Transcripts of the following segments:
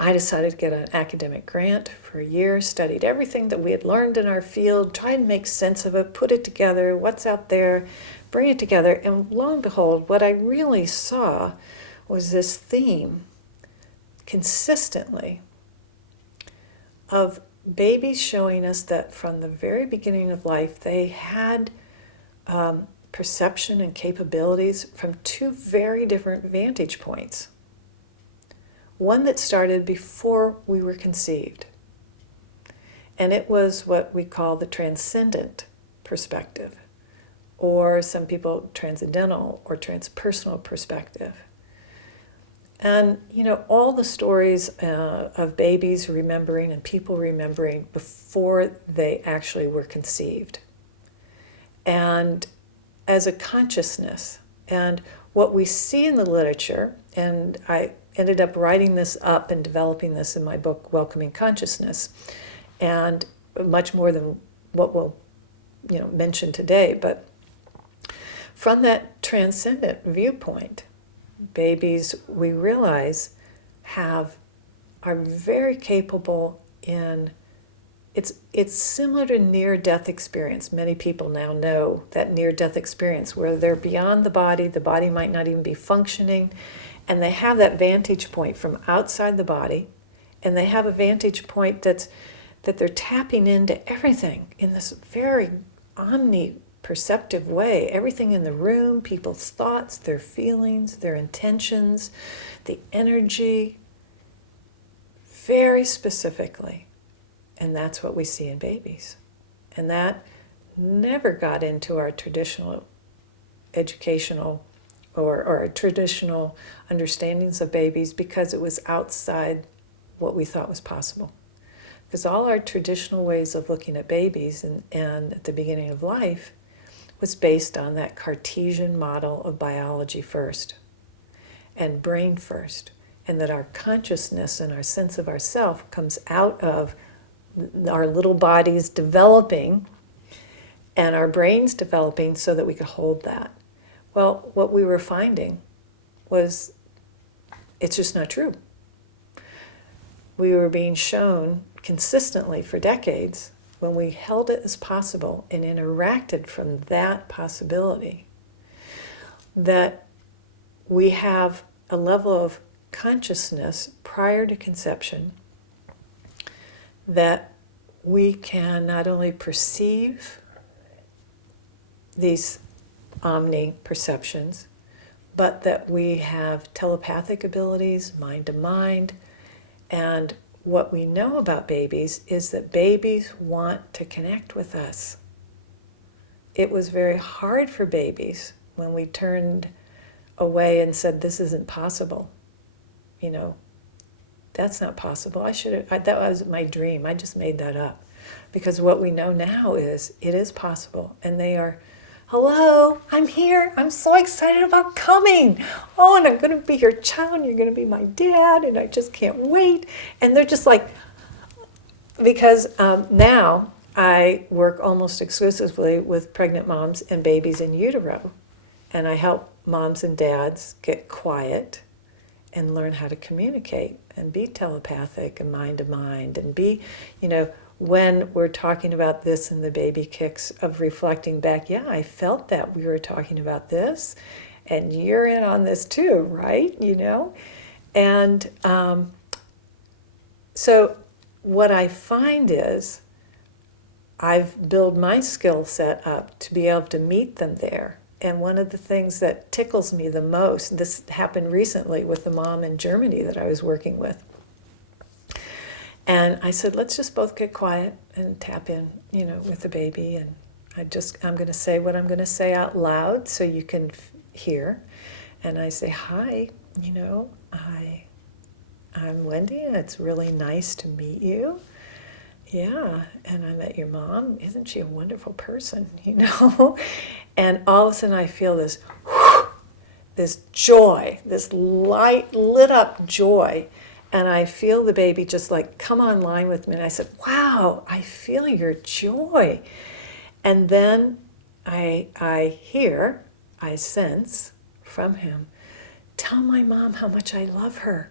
I decided to get an academic grant for a year, studied everything that we had learned in our field, tried to make sense of it, put it together, what's out there, bring it together. And lo and behold, what I really saw was this theme consistently of babies showing us that from the very beginning of life, they had perception and capabilities from two very different vantage points. One that started before we were conceived, and it was what we call the transcendent perspective, or some people transcendental or transpersonal perspective. And, all the stories of babies remembering and people remembering before they actually were conceived. And as a consciousness. And what we see in the literature, and I ended up writing this up and developing this in my book, Welcoming Consciousness, and much more than what we'll mention today. But from that transcendent viewpoint, babies, we realize, are very capable in, it's similar to near-death experience. Many people now know that near-death experience where they're beyond the body might not even be functioning, and they have that vantage point from outside the body, and they have a vantage point that they're tapping into everything in this very omniperceptive way. Everything in the room, people's thoughts, their feelings, their intentions, the energy, very specifically. And that's what we see in babies. And that never got into our traditional educational or our traditional understandings of babies because it was outside what we thought was possible. Because all our traditional ways of looking at babies and at the beginning of life was based on that Cartesian model of biology first and brain first, and that our consciousness and our sense of ourself comes out of our little bodies developing and our brains developing so that we could hold that. Well, what we were finding was it's just not true. We were being shown consistently for decades, when we held it as possible and interacted from that possibility, that we have a level of consciousness prior to conception that we can not only perceive these omni-perceptions, but that we have telepathic abilities, mind to mind. And what we know about babies is that babies want to connect with us. It was very hard for babies when we turned away and said, this isn't possible. That's not possible. That was my dream. I just made that up. Because what we know now is it is possible. And they are, hello, I'm here. I'm so excited about coming. Oh, and I'm going to be your child, and you're going to be my dad, and I just can't wait. And they're just like, because now I work almost exclusively with pregnant moms and babies in utero. And I help moms and dads get quiet and learn how to communicate and be telepathic and mind to mind and be, when we're talking about this and the baby kicks of reflecting back, yeah, I felt that we were talking about this and you're in on this too, right? And so what I find is I've built my skill set up to be able to meet them there. And one of the things that tickles me the most, this happened recently with the mom in Germany that I was working with. And I said, let's just both get quiet and tap in, with the baby. And I'm going to say what I'm going to say out loud so you can hear. And I say, hi, I'm Wendy, and it's really nice to meet you. Yeah, and I met your mom. Isn't she a wonderful person, And all of a sudden I feel this joy, this lit up joy. And I feel the baby just like come online with me. And I said, wow, I feel your joy. And then I sense from him, tell my mom how much I love her.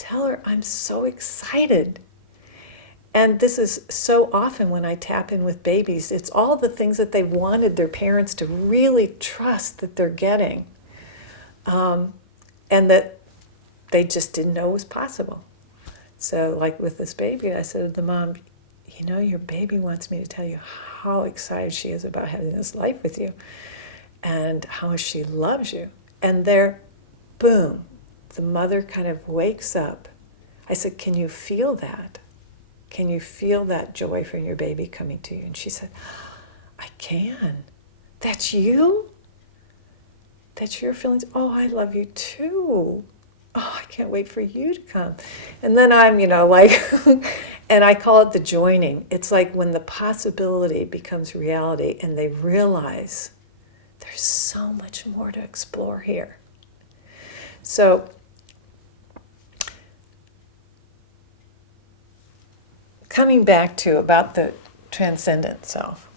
tell her I'm so excited. And this is so often when I tap in with babies, it's all the things that they wanted their parents to really trust that they're getting, and that they just didn't know was possible. So like with this baby, I said to the mom, you know, your baby wants me to tell you how excited she is about having this life with you and how much she loves you. And there, boom, the mother kind of wakes up. I said, can you feel that? Can you feel that joy from your baby coming to you? And she said, I can. That's you? That's your feelings? Oh, I love you too. Oh, I can't wait for you to come. And then I'm, like, and I call it the joining. It's like when the possibility becomes reality and they realize there's so much more to explore here. So, coming back to about the transcendent self.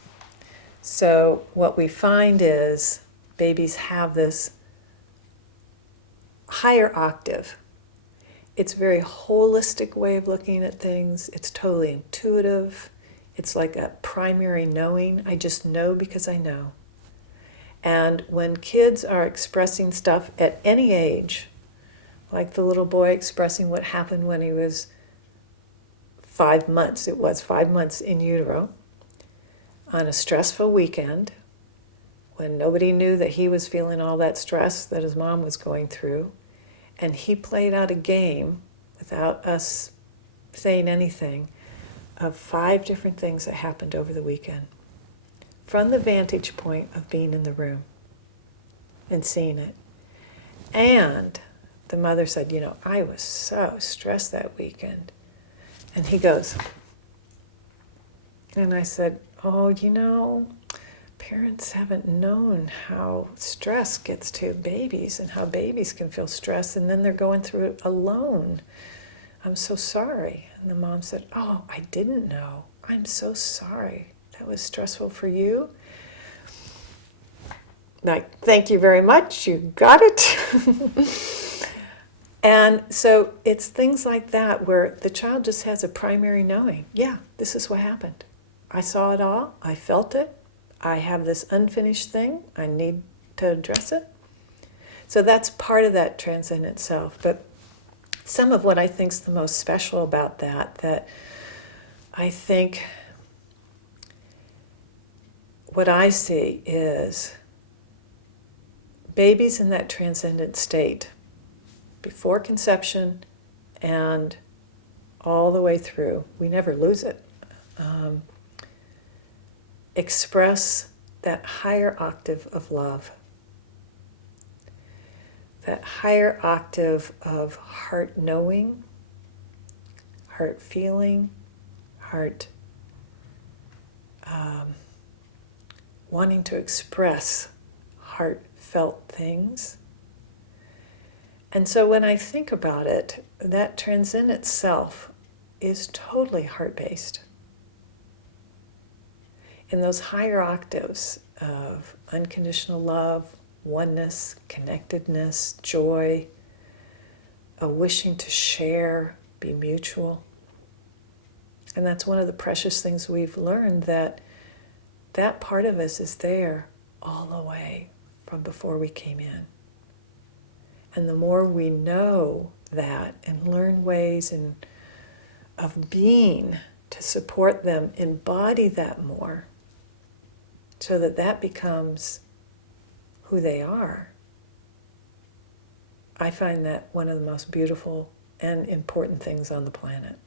So what we find is babies have this higher octave. It's a very holistic way of looking at things. It's totally intuitive. It's like a primary knowing. I just know because I know. And when kids are expressing stuff at any age, like the little boy expressing what happened when he was 5 months, it was 5 months in utero, on a stressful weekend, when nobody knew that he was feeling all that stress that his mom was going through, and he played out a game without us saying anything of 5 different things that happened over the weekend from the vantage point of being in the room and seeing it. And the mother said, I was so stressed that weekend. And he goes, and I said, oh, parents haven't known how stress gets to babies and how babies can feel stress, and then they're going through it alone. I'm so sorry. And the mom said, oh, I didn't know. I'm so sorry. That was stressful for you. Like, thank you very much. You got it. And so it's things like that where the child just has a primary knowing. Yeah, this is what happened. I saw it all. I felt it. I have this unfinished thing. I need to address it. So that's part of that transcendent self. But some of what I think is the most special about that I think what I see is babies in that transcendent state, before conception and all the way through, we never lose it, express that higher octave of love, that higher octave of heart knowing, heart feeling, heart wanting to express heartfelt things. And so when I think about it, that transcendent self is totally heart-based. In those higher octaves of unconditional love, oneness, connectedness, joy, a wishing to share, be mutual. And that's one of the precious things we've learned, that part of us is there all the way from before we came in. And the more we know that and learn ways of being to support them, embody that more, so that becomes who they are, I find that one of the most beautiful and important things on the planet.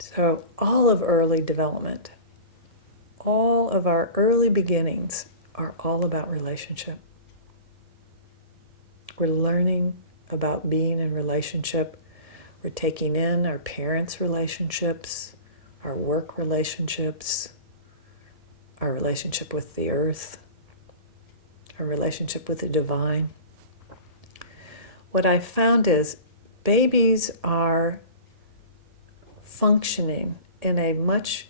So all of early development, all of our early beginnings are all about relationship. We're learning about being in relationship. We're taking in our parents' relationships, our work relationships, our relationship with the earth, our relationship with the divine. What I've found is babies are functioning in a much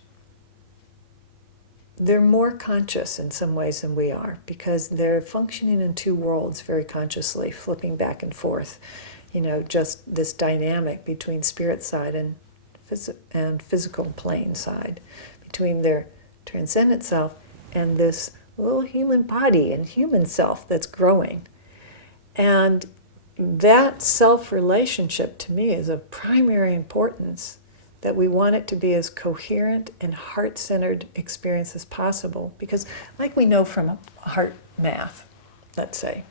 they're more conscious in some ways than we are, because they're functioning in two worlds very consciously, flipping back and forth. Just this dynamic between spirit side and physical plane side, between their transcendent self and this little human body and human self that's growing. And that self-relationship to me is of primary importance, that we want it to be as coherent and heart-centered experience as possible. Because like we know from heart math, let's say,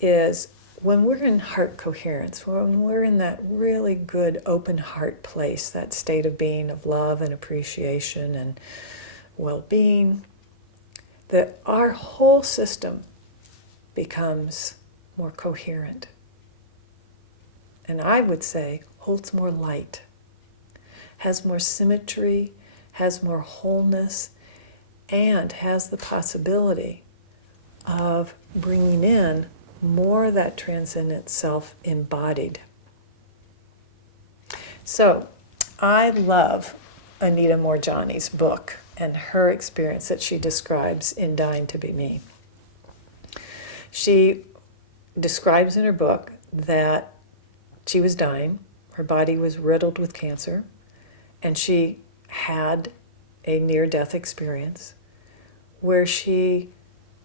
is when we're in heart coherence, when we're in that really good open heart place, that state of being of love and appreciation and well-being, that our whole system becomes more coherent. And I would say holds more light, has more symmetry, has more wholeness, and has the possibility of bringing in more of that transcendent self embodied. So I love Anita Moorjani's book and her experience that she describes in Dying to Be Me. She describes in her book that she was dying, her body was riddled with cancer, and she had a near-death experience where she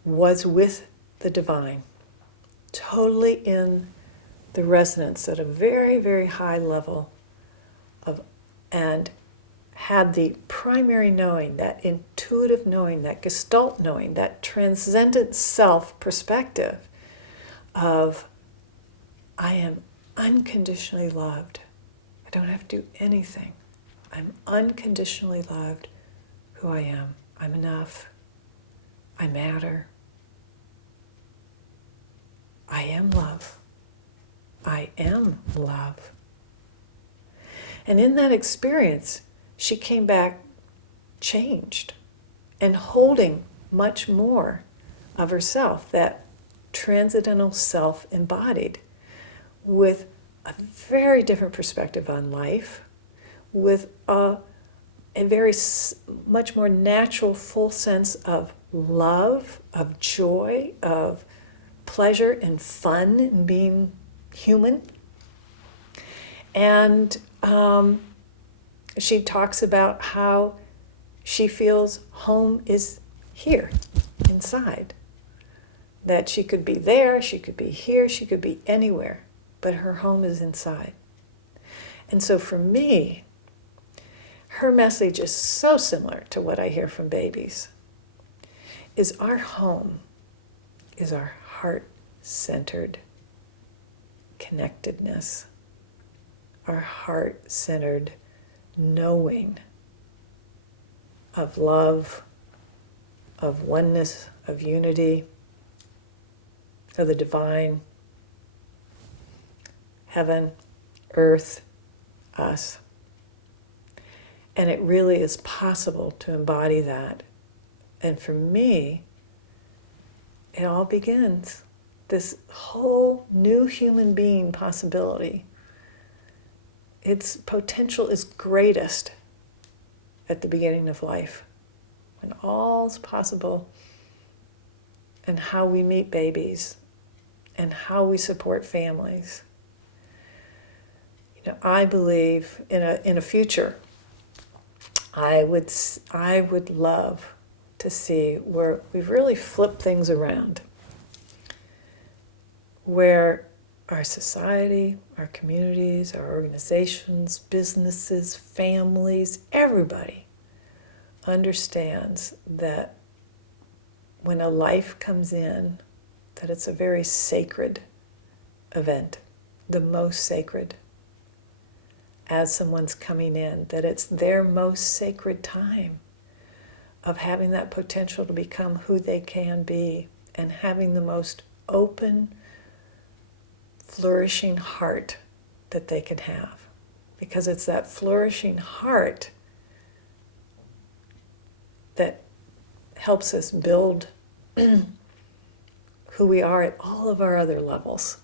was with the divine, totally in the resonance at a very, very high level and had the primary knowing, that intuitive knowing, that gestalt knowing, that transcendent self perspective of, I am unconditionally loved. I don't have to do anything. I'm unconditionally loved who I am. I'm enough. I matter. I am love. I am love. And in that experience, she came back changed and holding much more of herself, that transcendental self embodied, with a very different perspective on life, with a very much more natural, full sense of love, of joy, of pleasure and fun in being human. And she talks about how she feels home is here, inside. That she could be there, she could be here, she could be anywhere, but her home is inside. And so for me, her message is so similar to what I hear from babies, is our home is our heart-centered connectedness, our heart-centered knowing of love, of oneness, of unity, of the divine, heaven, earth, us. And it really is possible to embody that. And for me, it all begins, this whole new human being possibility. Its potential is greatest at the beginning of life, when all's possible, and how we meet babies, and how we support families. I believe in a future. I would love to see where we've really flipped things around, where our society, our communities, our organizations, businesses, families, everybody understands that when a life comes in, that it's a very sacred event, the most sacred. As someone's coming in, that it's their most sacred time of having that potential to become who they can be and having the most open, flourishing heart that they can have. Because it's that flourishing heart that helps us build who we are at all of our other levels.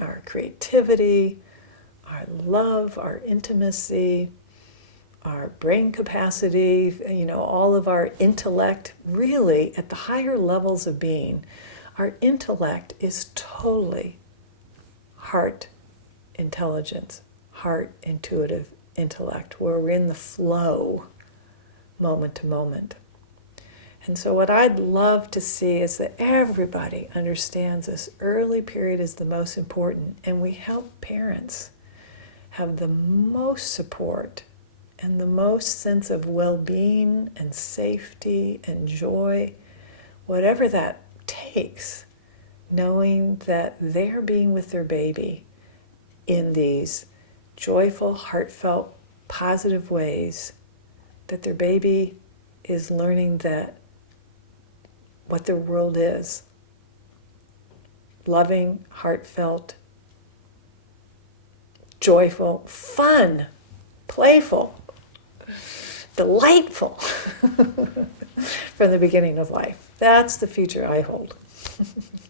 Our creativity, our love, our intimacy, our brain capacity, all of our intellect, really at the higher levels of being, our intellect is totally heart intelligence, heart intuitive intellect, where we're in the flow moment to moment. And so what I'd love to see is that everybody understands this early period is the most important, and we help parents have the most support and the most sense of well-being and safety and joy, whatever that takes, knowing that they're being with their baby in these joyful, heartfelt, positive ways, that their baby is learning that what their world is. Loving, heartfelt, joyful, fun, playful, delightful from the beginning of life. That's the future I hold.